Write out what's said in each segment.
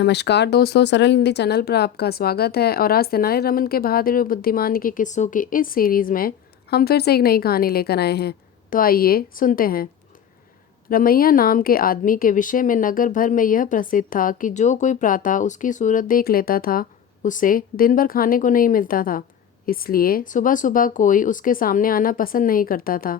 नमस्कार दोस्तों, सरल हिंदी चैनल पर आपका स्वागत है। और आज तेनालीरामन के बहादुर और बुद्धिमानी के किस्सों की इस सीरीज़ में हम फिर से एक नई कहानी लेकर आए हैं। तो आइए सुनते हैं। रमैया नाम के आदमी के विषय में नगर भर में यह प्रसिद्ध था कि जो कोई प्रातः उसकी सूरत देख लेता था उसे दिन भर खाने को नहीं मिलता था। इसलिए सुबह सुबह कोई उसके सामने आना पसंद नहीं करता था।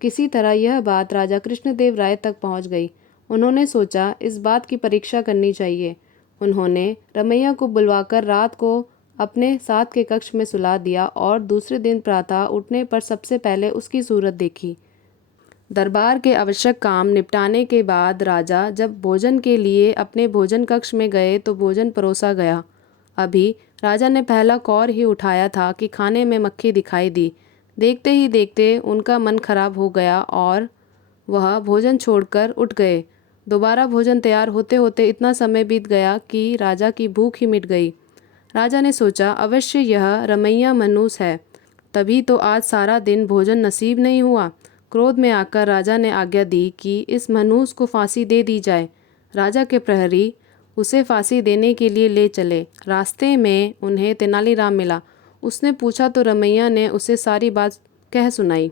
किसी तरह यह बात राजा कृष्णदेव राय तक पहुंच गई। उन्होंने सोचा इस बात की परीक्षा करनी चाहिए। उन्होंने रमैया को बुलवाकर रात को अपने साथ के कक्ष में सुला दिया और दूसरे दिन प्रातः उठने पर सबसे पहले उसकी सूरत देखी। दरबार के आवश्यक काम निपटाने के बाद राजा जब भोजन के लिए अपने भोजन कक्ष में गए तो भोजन परोसा गया। अभी राजा ने पहला कौर ही उठाया था कि खाने में मक्खी दिखाई दी। देखते ही देखते उनका मन खराब हो गया और वह भोजन छोड़कर उठ गए। दोबारा भोजन तैयार होते होते इतना समय बीत गया कि राजा की भूख ही मिट गई। राजा ने सोचा अवश्य यह रमैया मनूस है, तभी तो आज सारा दिन भोजन नसीब नहीं हुआ। क्रोध में आकर राजा ने आज्ञा दी कि इस मनूस को फांसी दे दी जाए। राजा के प्रहरी उसे फांसी देने के लिए ले चले। रास्ते में उन्हें तेनालीराम मिला। उसने पूछा तो रमैया ने उसे सारी बात कह सुनाई।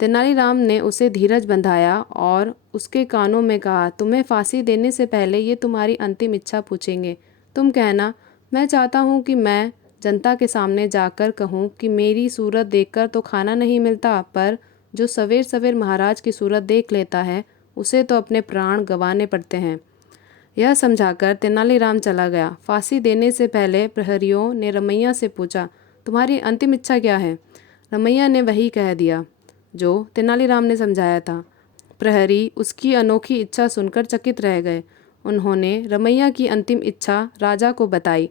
तेनालीराम ने उसे धीरज बंधाया और उसके कानों में कहा, तुम्हें फांसी देने से पहले ये तुम्हारी अंतिम इच्छा पूछेंगे। तुम कहना, मैं चाहता हूँ कि मैं जनता के सामने जाकर कहूँ कि मेरी सूरत देखकर तो खाना नहीं मिलता, पर जो सवेर सवेर महाराज की सूरत देख लेता है उसे तो अपने प्राण गंवाने पड़ते हैं। यह समझाकर तेनालीराम चला गया। फांसी देने से पहले प्रहरियों ने रमैया से पूछा, तुम्हारी अंतिम इच्छा क्या है? रमैया ने वही कह दिया जो तेनालीराम ने समझाया था। प्रहरी उसकी अनोखी इच्छा सुनकर चकित रह गए। उन्होंने रमैया की अंतिम इच्छा राजा को बताई।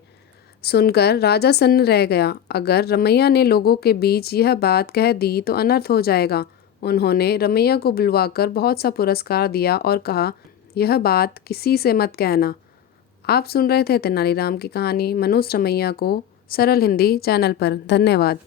सुनकर राजा सन्न रह गया। अगर रमैया ने लोगों के बीच यह बात कह दी तो अनर्थ हो जाएगा। उन्होंने रमैया को बुलवाकर बहुत सा पुरस्कार दिया और कहा, यह बात किसी से मत कहना। आप सुन रहे थे तेनालीराम की कहानी मनुष्य रमैया को सरल हिंदी चैनल पर। धन्यवाद।